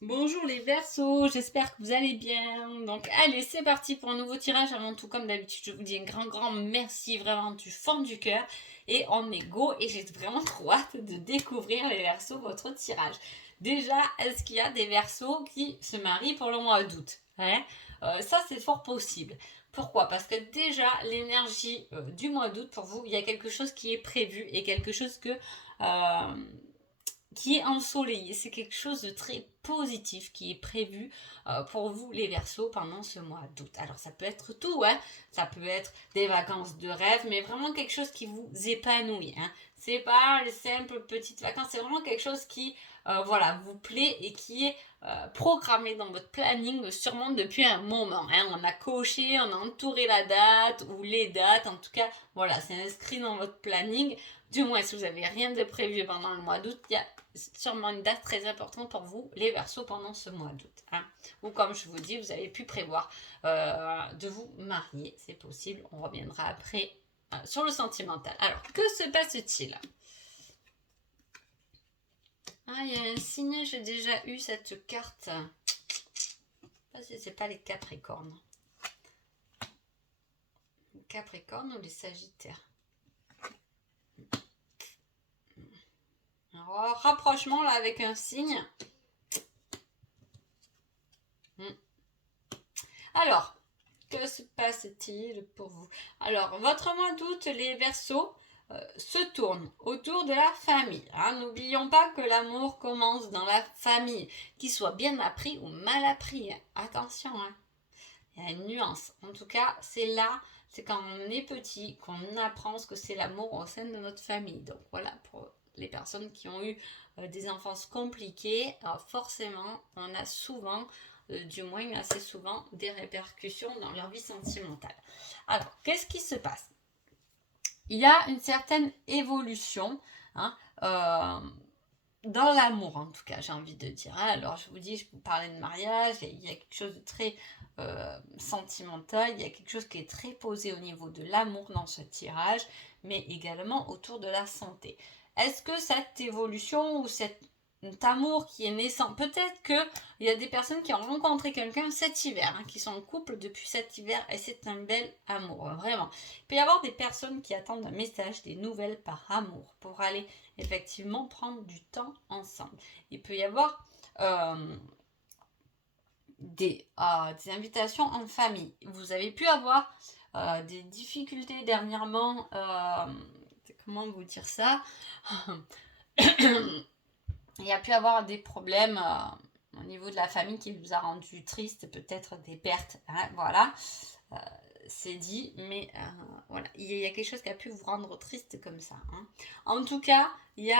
Bonjour les Verseaux, j'espère que vous allez bien. Donc allez, c'est parti pour un nouveau tirage. Avant tout, comme d'habitude, je vous dis un grand merci vraiment du fond du cœur. Et on est go et j'ai vraiment trop hâte de découvrir les Verseaux, votre tirage. Déjà, est-ce qu'il y a des Verseaux qui se marient pour le mois d'août, hein? Ça, c'est fort possible. Pourquoi? Parce que déjà, l'énergie du mois d'août, pour vous, il y a quelque chose qui est prévu et quelque chose qui est ensoleillé. C'est quelque chose de très positif qui est prévu pour vous les Verseaux pendant ce mois d'août. Alors ça peut être tout, hein. Ça peut être des vacances de rêve, mais vraiment quelque chose qui vous épanouit, hein. C'est pas les simples petites vacances, c'est vraiment quelque chose qui voilà, vous plaît et qui est programmé dans votre planning sûrement depuis un moment, hein. On a coché, on a entouré la date ou les dates, en tout cas, voilà, c'est inscrit dans votre planning. Du moins, si vous n'avez rien de prévu pendant le mois d'août, il y a sûrement une date très importante pour vous, les Verseaux, pendant ce mois d'août, hein. Ou comme je vous dis, vous avez pu prévoir de vous marier, c'est possible. On reviendra après sur le sentimental. Alors, que se passe-t-il? Ah, il y a un signe, j'ai déjà eu cette carte. C'est pas les Capricornes. Les Capricornes ou les Sagittaires? Alors, rapprochement là avec un signe. Alors, que se passe-t-il pour vous? Alors, votre mois d'août, les Verseaux, se tourne autour de la famille, hein. N'oublions pas que l'amour commence dans la famille, qu'il soit bien appris ou mal appris, hein. Attention, hein. Il y a une nuance. En tout cas, c'est là, c'est quand on est petit qu'on apprend ce que c'est l'amour au sein de notre famille. Donc voilà, pour les personnes qui ont eu des enfances compliquées, forcément, on a souvent, du moins assez souvent, des répercussions dans leur vie sentimentale. Alors, qu'est-ce qui se passe? Il y a une certaine évolution, hein, dans l'amour en tout cas, j'ai envie de dire, hein. Alors je vous dis, je vous parlais de mariage, il y a quelque chose de très sentimental, il y a quelque chose qui est très posé au niveau de l'amour dans ce tirage, mais également autour de la santé. Est-ce que cette évolution ou cet amour qui est naissant, peut-être qu'il y a des personnes qui ont rencontré quelqu'un cet hiver, hein, qui sont en couple depuis cet hiver, et c'est un bel amour, vraiment. Il peut y avoir des personnes qui attendent un message, des nouvelles par amour, pour aller effectivement prendre du temps ensemble. Il peut y avoir des invitations en famille. Vous avez pu avoir des difficultés dernièrement, comment vous dire ça? Il y a pu avoir des problèmes au niveau de la famille qui vous a rendu triste, peut-être des pertes, hein, voilà. C'est dit, mais voilà, il y a quelque chose qui a pu vous rendre triste comme ça, hein. En tout cas, il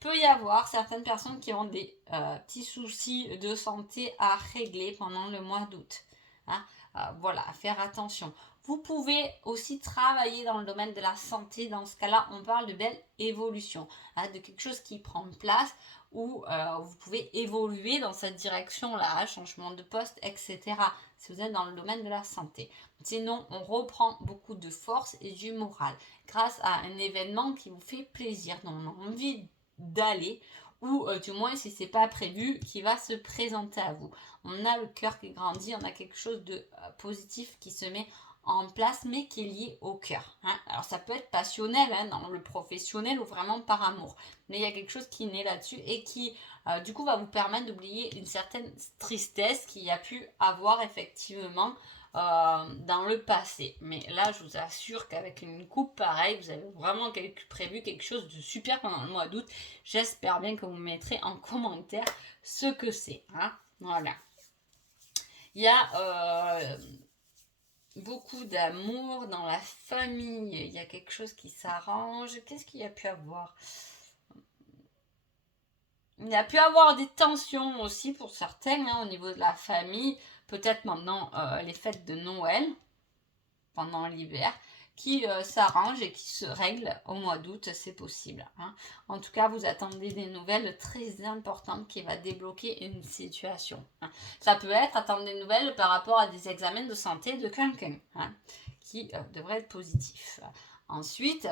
peut y avoir certaines personnes qui ont des petits soucis de santé à régler pendant le mois d'août, hein. Voilà, à faire attention. Vous pouvez aussi travailler dans le domaine de la santé. Dans ce cas-là, on parle de belle évolution, hein, de quelque chose qui prend place où vous pouvez évoluer dans cette direction-là, changement de poste, etc. Si vous êtes dans le domaine de la santé. Sinon, on reprend beaucoup de force et du moral grâce à un événement qui vous fait plaisir, dont on a envie d'aller, ou du moins si c'est pas prévu, qui va se présenter à vous. On a le cœur qui grandit, on a quelque chose de positif qui se met en place, mais qui est lié au cœur, hein. Alors ça peut être passionnel, hein, dans le professionnel ou vraiment par amour, mais il y a quelque chose qui naît là-dessus et qui du coup va vous permettre d'oublier une certaine tristesse qu'il y a pu avoir effectivement dans le passé. Mais là, je vous assure qu'avec une coupe pareille, vous avez vraiment prévu quelque chose de super pendant le mois d'août. J'espère bien que vous mettrez en commentaire ce que c'est, hein. Voilà. Il y a beaucoup d'amour dans la famille. Il y a quelque chose qui s'arrange. Qu'est-ce qu'il y a pu avoir? Il y a pu avoir des tensions aussi pour certaines, hein, au niveau de la famille. Peut-être maintenant les fêtes de Noël pendant l'hiver qui s'arrangent et qui se règlent au mois d'août, c'est possible, hein. En tout cas, vous attendez des nouvelles très importantes qui va débloquer une situation, hein. Ça peut être attendre des nouvelles par rapport à des examens de santé de quelqu'un, hein, qui devrait être positif. Ensuite,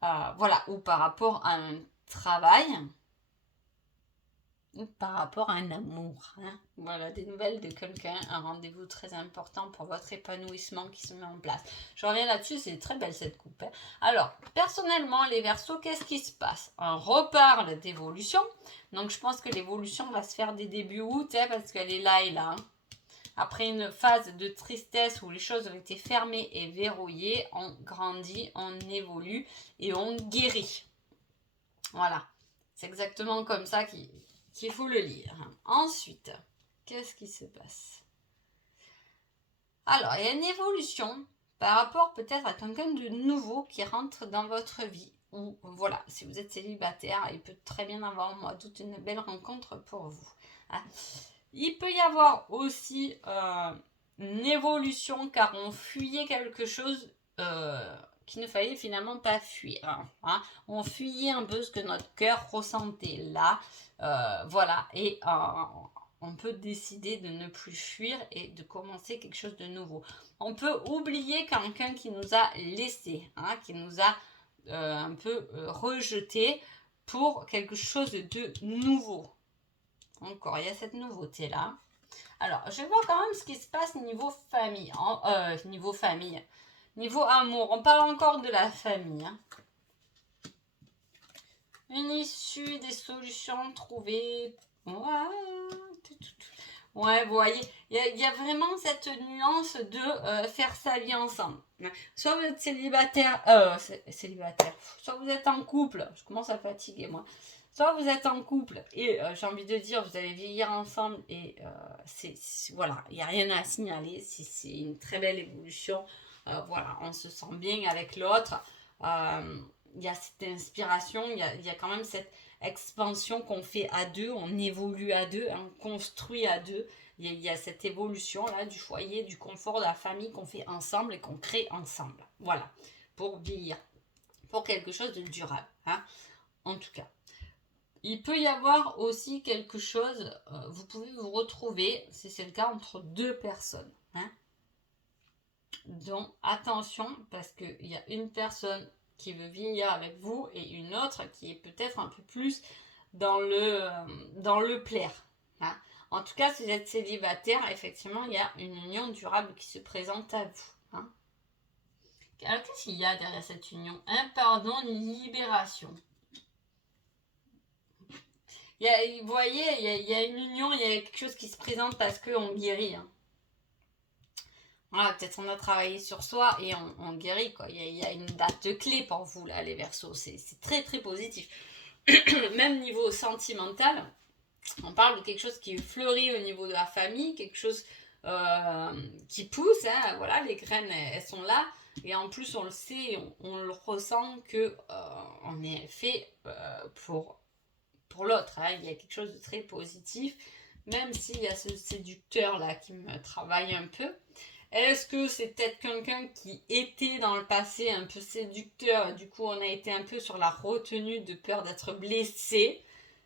voilà, ou par rapport à un travail par rapport à un amour. Hein. Voilà, des nouvelles de quelqu'un, un rendez-vous très important pour votre épanouissement qui se met en place. Je reviens là-dessus, c'est très belle cette coupe. Hein. Alors, personnellement, les Verseaux, qu'est-ce qui se passe? On reparle d'évolution. Donc, je pense que l'évolution va se faire dès début août, hein, parce qu'elle est là et là. Hein. Après une phase de tristesse où les choses ont été fermées et verrouillées, on grandit, on évolue et on guérit. Voilà, c'est exactement comme ça qu'il faut le lire. Ensuite, qu'est-ce qui se passe? Alors, il y a une évolution par rapport peut-être à quelqu'un de nouveau qui rentre dans votre vie. Ou voilà, si vous êtes célibataire, il peut très bien avoir au mois d'août une belle rencontre pour vous. Hein. Il peut y avoir aussi une évolution car on fuyait quelque chose qu'il ne fallait finalement pas fuir. Hein. On fuyait un peu ce que notre cœur ressentait là. Voilà, et on peut décider de ne plus fuir et de commencer quelque chose de nouveau. On peut oublier quelqu'un qui nous a laissé, hein, qui nous a un peu rejeté pour quelque chose de nouveau. Encore, il y a cette nouveauté-là. Alors, je vais voir quand même ce qui se passe niveau famille. Niveau famille. Niveau amour, on parle encore de la famille. Hein. Une issue, des solutions trouvées. Ouais, vous voyez, il y a vraiment cette nuance de faire sa vie ensemble. Soit vous êtes célibataire, soit vous êtes en couple. Je commence à fatiguer, moi. Soit vous êtes en couple et j'ai envie de dire, vous allez vieillir ensemble et voilà, il n'y a rien à signaler. C'est une très belle évolution. Voilà, on se sent bien avec l'autre. Il y a cette inspiration, il y a quand même cette expansion qu'on fait à deux, on évolue à deux, on construit à deux. Il y a cette évolution là du foyer, du confort, de la famille qu'on fait ensemble et qu'on crée ensemble. Voilà, pour vieillir, pour quelque chose de durable. Hein, en tout cas. Il peut y avoir aussi quelque chose, vous pouvez vous retrouver, si c'est le cas, entre deux personnes. Hein. Donc attention, parce qu'il y a une personne qui veut vieillir avec vous et une autre qui est peut-être un peu plus dans le plaire. Hein. En tout cas, si vous êtes célibataire, effectivement, il y a une union durable qui se présente à vous. Hein. Alors, qu'est-ce qu'il y a derrière cette union? Un pardon, une libération. Vous voyez, il y a une union, il y a quelque chose qui se présente parce qu'on guérit. Hein. Voilà, peut-être on a travaillé sur soi et on guérit. Quoi. Il y a une date clé pour vous, là, les Verseaux. C'est très, très positif. Même niveau sentimental, on parle de quelque chose qui fleurit au niveau de la famille, quelque chose qui pousse. Hein, voilà, les graines, elles sont là. Et en plus, on le sait, on le ressent que on est fait pour l'autre. Hein. Il y a quelque chose de très positif, même s'il y a ce séducteur là qui me travaille un peu. Est-ce que c'est peut-être quelqu'un qui était dans le passé un peu séducteur et du coup on a été un peu sur la retenue de peur d'être blessé?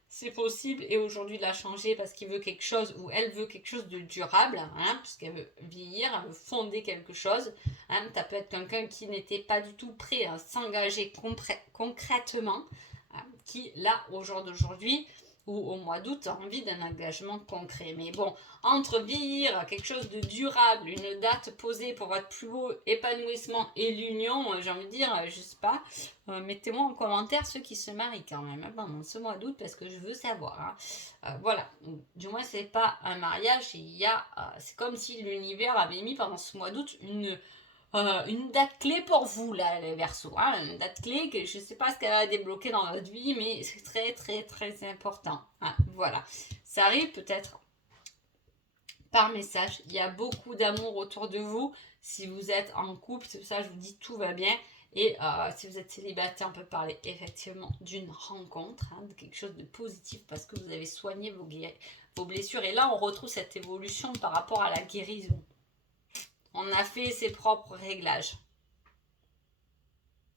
C'est possible et aujourd'hui il a changé parce qu'il veut quelque chose ou elle veut quelque chose de durable, hein, puisqu'elle veut vieillir, elle veut fonder quelque chose. Hein. Ça peut être quelqu'un qui n'était pas du tout prêt à s'engager concrètement, qui là au jour d'aujourd'hui ou au mois d'août a envie d'un engagement concret. Mais bon, entre vieillir, quelque chose de durable, une date posée pour votre plus beau épanouissement et l'union, j'ai envie de dire, je sais pas, mettez-moi en commentaire ceux qui se marient quand même pendant ce mois d'août parce que je veux savoir. Hein. Voilà, du moins c'est pas un mariage, c'est comme si l'univers avait mis pendant ce mois d'août une date clé pour vous, là, les Verseaux. Hein, une date clé que je ne sais pas ce qu'elle va débloquer dans votre vie, mais c'est très, très, très important. Hein, voilà. Ça arrive peut-être par message. Il y a beaucoup d'amour autour de vous. Si vous êtes en couple, c'est pour ça que je vous dis tout va bien. Et si vous êtes célibataire, on peut parler effectivement d'une rencontre, hein, de quelque chose de positif parce que vous avez soigné vos blessures. Et là, on retrouve cette évolution par rapport à la guérison. On a fait ses propres réglages.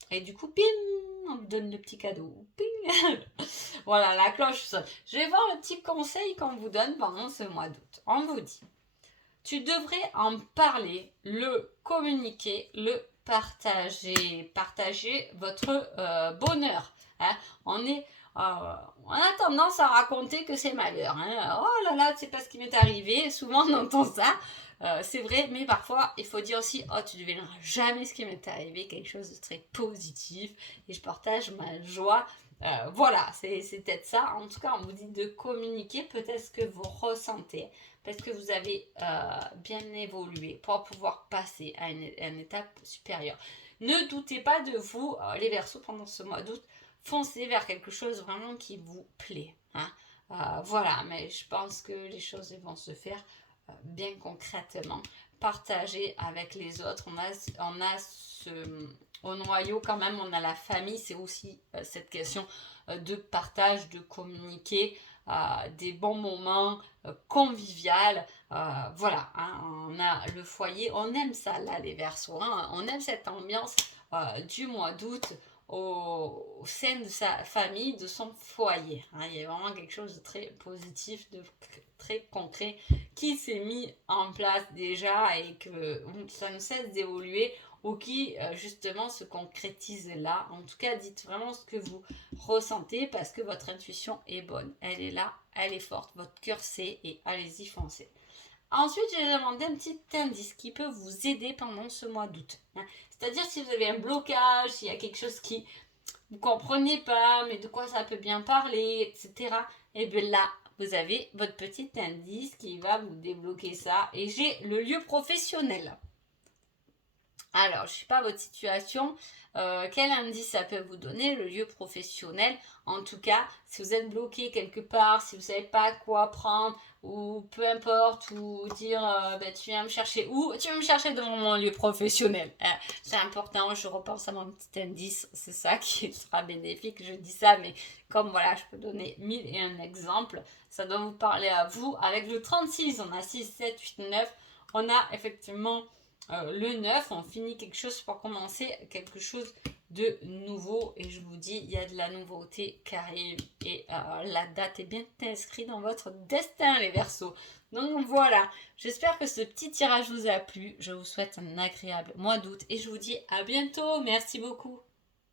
Et du coup, pim, on vous donne le petit cadeau. Ping. Voilà, la cloche sonne. Je vais voir le petit conseil qu'on vous donne pendant ce mois d'août. On vous dit, tu devrais en parler, le communiquer, le partager. Partager votre bonheur. Hein. on a tendance à raconter que c'est malheur. Hein. Oh là là, c'est pas ce qui m'est arrivé. Souvent, on entend ça. C'est vrai, mais parfois, il faut dire aussi, oh, tu ne devineras jamais ce qui m'est arrivé, quelque chose de très positif, et je partage ma joie. Voilà, c'est peut-être ça. En tout cas, on vous dit de communiquer peut-être ce que vous ressentez, parce que vous avez bien évolué pour pouvoir passer à une étape supérieure. Ne doutez pas de vous, les Verseaux, pendant ce mois d'août. Foncez vers quelque chose vraiment qui vous plaît. Hein. Voilà, mais je pense que les choses vont se faire bien concrètement. Partager avec les autres. On a au noyau quand même, on a la famille. C'est aussi cette question de partage, de communiquer, des bons moments convivial. Voilà, hein, on a le foyer. On aime ça là, les Verseaux. Hein, on aime cette ambiance du mois d'août au sein de sa famille, de son foyer. Hein. Il y a vraiment quelque chose de très positif, de très concret qui s'est mis en place déjà et que ça ne cesse d'évoluer ou qui justement se concrétise là. En tout cas, dites vraiment ce que vous ressentez parce que votre intuition est bonne. Elle est là, elle est forte, votre cœur sait et allez-y, foncez. Ensuite, j'ai demandé un petit indice qui peut vous aider pendant ce mois d'août. C'est-à-dire si vous avez un blocage, s'il y a quelque chose qui vous ne comprenez pas, mais de quoi ça peut bien parler, etc. Et bien là, vous avez votre petit indice qui va vous débloquer ça. Et j'ai le lieu professionnel. Alors, je ne sais pas votre situation, quel indice ça peut vous donner, le lieu professionnel. En tout cas, si vous êtes bloqué quelque part, si vous ne savez pas quoi prendre, ou peu importe, ou dire tu viens me chercher où, tu viens me chercher devant mon lieu professionnel. C'est important, je repense à mon petit indice, c'est ça qui sera bénéfique. Je dis ça, mais comme voilà, je peux donner 1001 exemples, ça doit vous parler à vous. Avec le 36, on a 6, 7, 8, 9, on a effectivement le 9, on finit quelque chose pour commencer quelque chose de nouveau. Et je vous dis, il y a de la nouveauté qui arrive. Et la date est bien inscrite dans votre destin, les Verseaux. Donc voilà, j'espère que ce petit tirage vous a plu. Je vous souhaite un agréable mois d'août. Et je vous dis à bientôt. Merci beaucoup.